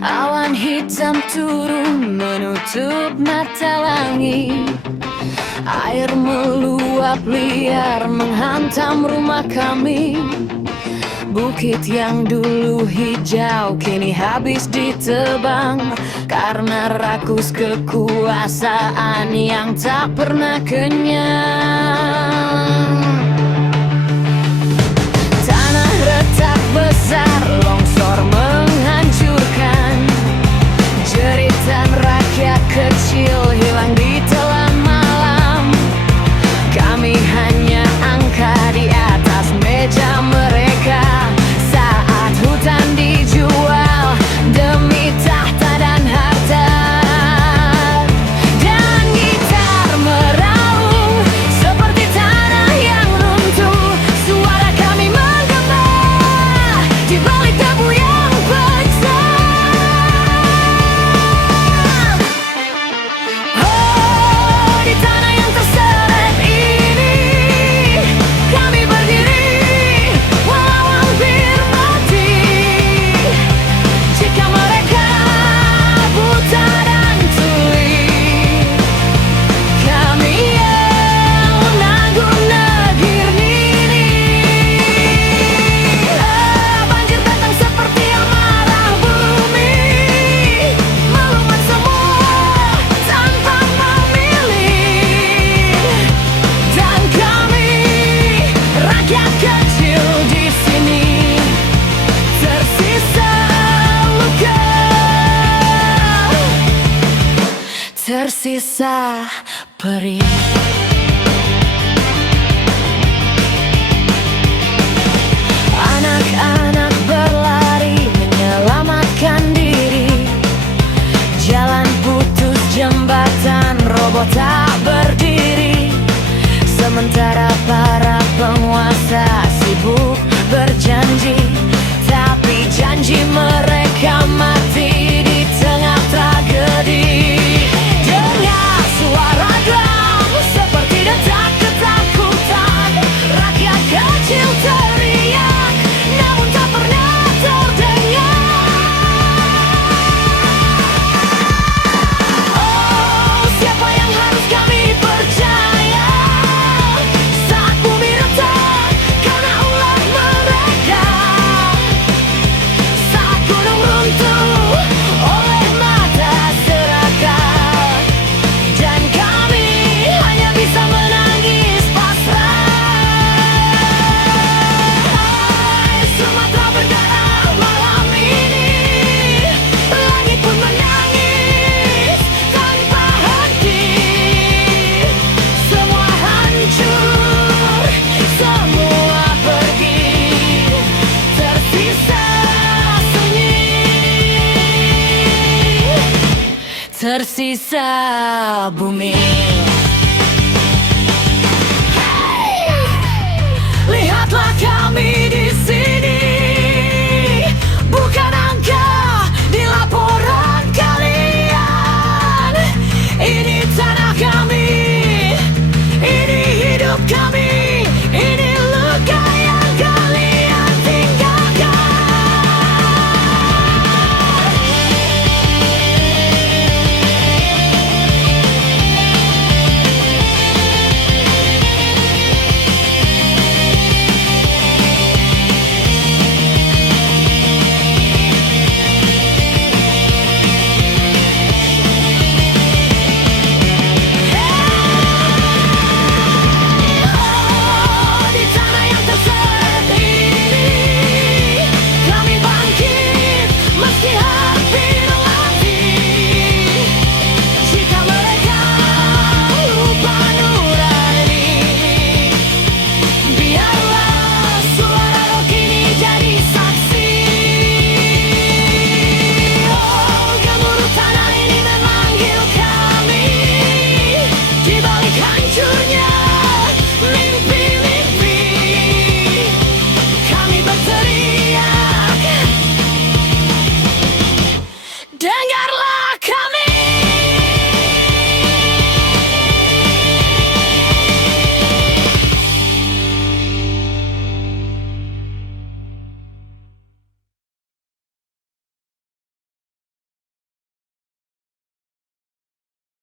Awan hitam turun menutup mata langit. Air meluap liar menghantam rumah kami. Bukit yang dulu hijau kini habis ditebang karena rakus kekuasaan yang tak pernah kenyang. Tanah retak besar longsor menghancurkan. Jeritan rakyat kecil hilang di telan malam. Kami hanya angka di atas meja mereka saat hutan dijual demi tahta dan harta. Dan gitar meraung seperti tanah yang runtuh. Suara kami menggema di balik debu yang pecah. Oh, di tanah yang terseret ini kami berdiri walau hampir mati. Jika mereka buta dan tuli, kami yang menanggung negeri ini. Banjir datang seperti amarah bumi, melumat semua tanpa memilih. Dan kami rakyat kecil di sini tersisa luka, tersisa perih. Anak-anak berlari menyelamatkan diri. Jalan putus, jembatan roboh tak berdiri. Sementara para penguasa sibuk berjanji, tapi janji mereka mati di tengah tragedi. Dengar suara drum seperti detak ketakutan. Rakyat kecil teriak namun tak pernah terdengar. Oh, siapa yang harus kami percaya saat bumi retak karena ulah mereka? Saat gunung runtuh oleh mata serakah, dan kami hanya bisa menangis pasrah. Hai, Sumatera berdarah malam ini. Langit pun menangis tanpa henti. Semua hancur, semua pergi. Tersisa sunyi, tersisa bumi.